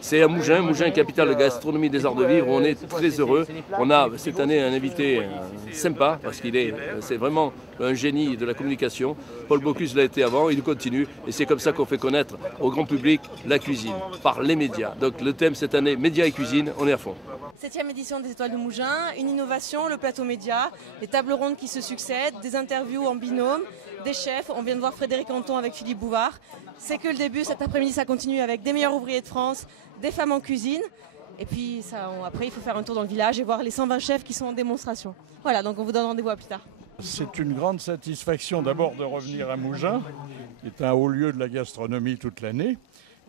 C'est à Mougins, Mougins, capitale de gastronomie des arts de vivre. On est très heureux. On a cette année un invité sympa parce c'est vraiment un génie de la communication. Paul Bocuse l'a été avant, il continue et c'est comme ça qu'on fait connaître au grand public la cuisine par les médias. Donc le thème cette année, médias et cuisine, on est à fond. 7e édition des Étoiles de Mougins, une innovation, le plateau média, les tables rondes qui se succèdent, des interviews en binôme, des chefs. On vient de voir Frédéric Anton avec Philippe Bouvard. C'est que le début, cet après-midi ça continue avec des meilleurs ouvriers de France, des femmes en cuisine. Et puis après il faut faire un tour dans le village et voir les 120 chefs qui sont en démonstration. Voilà, donc on vous donne rendez-vous à plus tard. C'est une grande satisfaction d'abord de revenir à Mougins, qui est un haut lieu de la gastronomie toute l'année.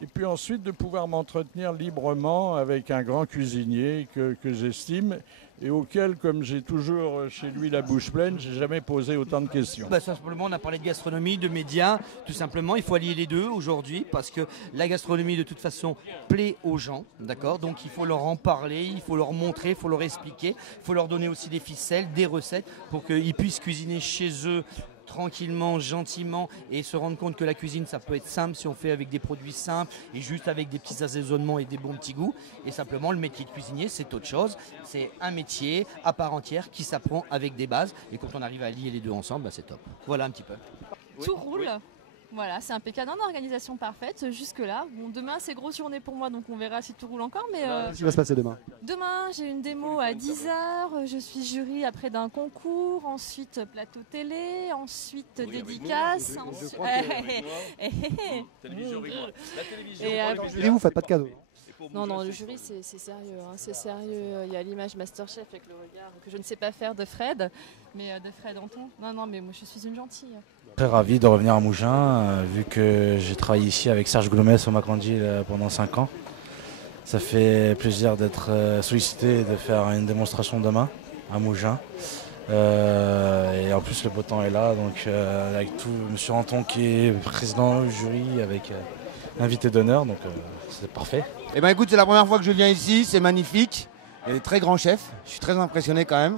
Et puis ensuite de pouvoir m'entretenir librement avec un grand cuisinier que j'estime et auquel, comme j'ai toujours chez lui la bouche pleine, j'ai jamais posé autant de questions. Simplement, on a parlé de gastronomie, de médias, tout simplement. Il faut allier les deux aujourd'hui parce que la gastronomie, de toute façon, plaît aux gens, d'accord ? Donc il faut leur en parler, il faut leur montrer, il faut leur expliquer, il faut leur donner aussi des ficelles, des recettes pour qu'ils puissent cuisiner chez eux tranquillement, gentiment et se rendre compte que la cuisine ça peut être simple si on fait avec des produits simples et juste avec des petits assaisonnements et des bons petits goûts. Et simplement le métier de cuisinier c'est autre chose, c'est un métier à part entière qui s'apprend avec des bases et quand on arrive à lier les deux ensemble, c'est top. Voilà un petit peu. Tout roule. Voilà, c'est impeccable, une organisation parfaite jusque-là. Bon, demain, c'est grosse journée pour moi, donc on verra si tout roule encore. Mais qu'est-ce qui va se passer demain ? Demain, j'ai une démo à 10h, je suis jury après d'un concours, ensuite plateau télé, ensuite dédicace. Télévision avec moi. La télévision. Et vous faites pas de cadeaux ? Non, le jury, c'est sérieux. C'est sérieux. Il y a l'image Masterchef avec le regard que je ne sais pas faire de Fred, mais de Fred Anton. Non, mais moi, je suis une gentille. Très ravi de revenir à Mougins, vu que j'ai travaillé ici avec Serge Gloumès au Macandil pendant 5 ans. Ça fait plaisir d'être sollicité et de faire une démonstration demain à Mougins. Et en plus, le beau temps est là, donc avec tout M. Anton qui est président du jury, avec l'invité d'honneur, donc c'est parfait. Eh bien écoute, c'est la première fois que je viens ici, c'est magnifique. Il y a des très grands chefs, je suis très impressionné quand même.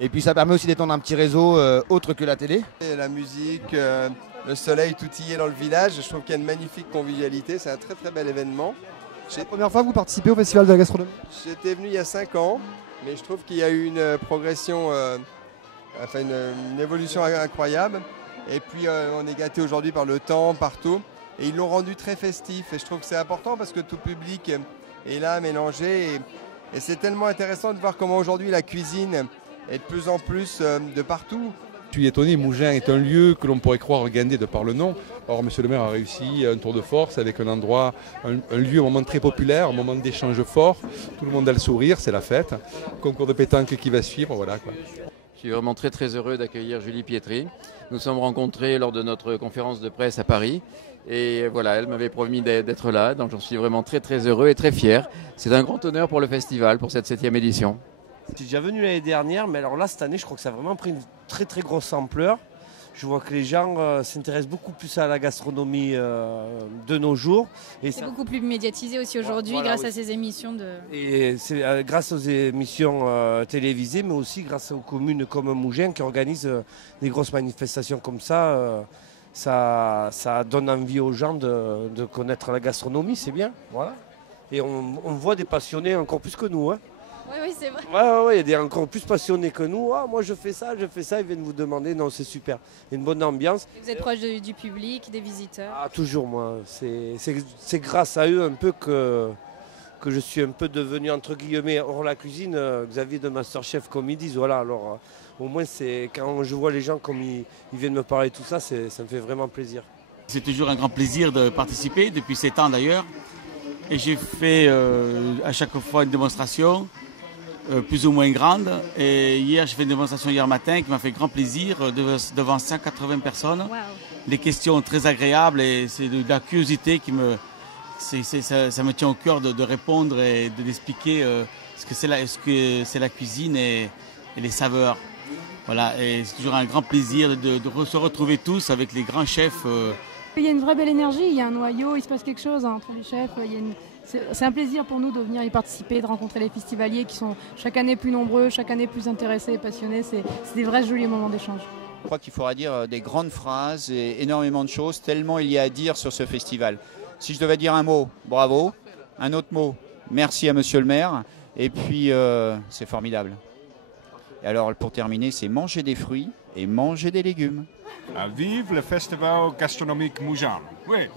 Et puis ça permet aussi d'étendre un petit réseau autre que la télé. Et la musique, le soleil tout y est dans le village, je trouve qu'il y a une magnifique convivialité, c'est un très très bel événement. C'est la première fois que vous participez au Festival de la gastronomie ? J'étais venu il y a 5 ans, mais je trouve qu'il y a eu une progression, une évolution incroyable. Et puis on est gâté aujourd'hui par le temps, partout. Et ils l'ont rendu très festif. Et je trouve que c'est important parce que tout public est là, mélangé. Et c'est tellement intéressant de voir comment aujourd'hui la cuisine est de plus en plus de partout. Je suis étonné, Mougins est un lieu que l'on pourrait croire gandé de par le nom. Or, monsieur le maire a réussi un tour de force avec un endroit, un lieu, un moment très populaire, un moment d'échange fort. Tout le monde a le sourire, c'est la fête. Concours de pétanque qui va suivre, voilà quoi. Je suis vraiment très très heureux d'accueillir Julie Pietri. Nous sommes rencontrés lors de notre conférence de presse à Paris. Et voilà, elle m'avait promis d'être là, donc j'en suis vraiment très très heureux et très fier. C'est un grand honneur pour le festival, pour cette 7e édition. J'étais déjà venu l'année dernière, mais alors là, cette année, je crois que ça a vraiment pris une très très grosse ampleur. Je vois que les gens s'intéressent beaucoup plus à la gastronomie de nos jours. C'est beaucoup plus médiatisé aussi aujourd'hui grâce à ces émissions. Et c'est grâce aux émissions télévisées, mais aussi grâce aux communes comme Mougins qui organisent des grosses manifestations comme ça. Ça donne envie aux gens de connaître la gastronomie, c'est bien. Voilà. Et on voit des passionnés encore plus que nous. Hein. Oui, c'est vrai. Ouais, il y a des encore plus passionnés que nous. Ah, moi je fais ça, ils viennent vous demander. Non, c'est super. Il y a une bonne ambiance. Vous êtes proche du public, des visiteurs. Ah, toujours, moi. C'est grâce à eux un peu que je suis un peu devenu, entre guillemets, hors la cuisine, Xavier de Masterchef, comme ils disent. Voilà, alors au moins, c'est quand je vois les gens comme ils viennent me parler de tout ça, ça me fait vraiment plaisir. C'est toujours un grand plaisir de participer, depuis 7 ans d'ailleurs. Et j'ai fait à chaque fois une démonstration. Plus ou moins grande. Et hier, j'ai fait une démonstration hier matin qui m'a fait grand plaisir devant 180 personnes. Wow. Des questions très agréables et c'est de la curiosité qui ça me tient au cœur de répondre et d'expliquer ce que c'est la cuisine et les saveurs. Voilà, et c'est toujours un grand plaisir de se retrouver tous avec les grands chefs. Il y a une vraie belle énergie, il y a un noyau, il se passe quelque chose entre les chefs. C'est un plaisir pour nous de venir y participer, de rencontrer les festivaliers qui sont chaque année plus nombreux, chaque année plus intéressés et passionnés. C'est des vrais jolis moments d'échange. Je crois qu'il faudra dire des grandes phrases et énormément de choses, tellement il y a à dire sur ce festival. Si je devais dire un mot, bravo. Un autre mot. Merci à monsieur le maire. Et puis, c'est formidable. Et alors, pour terminer, c'est manger des fruits et manger des légumes. Vive le festival gastronomique Mougins. Oui.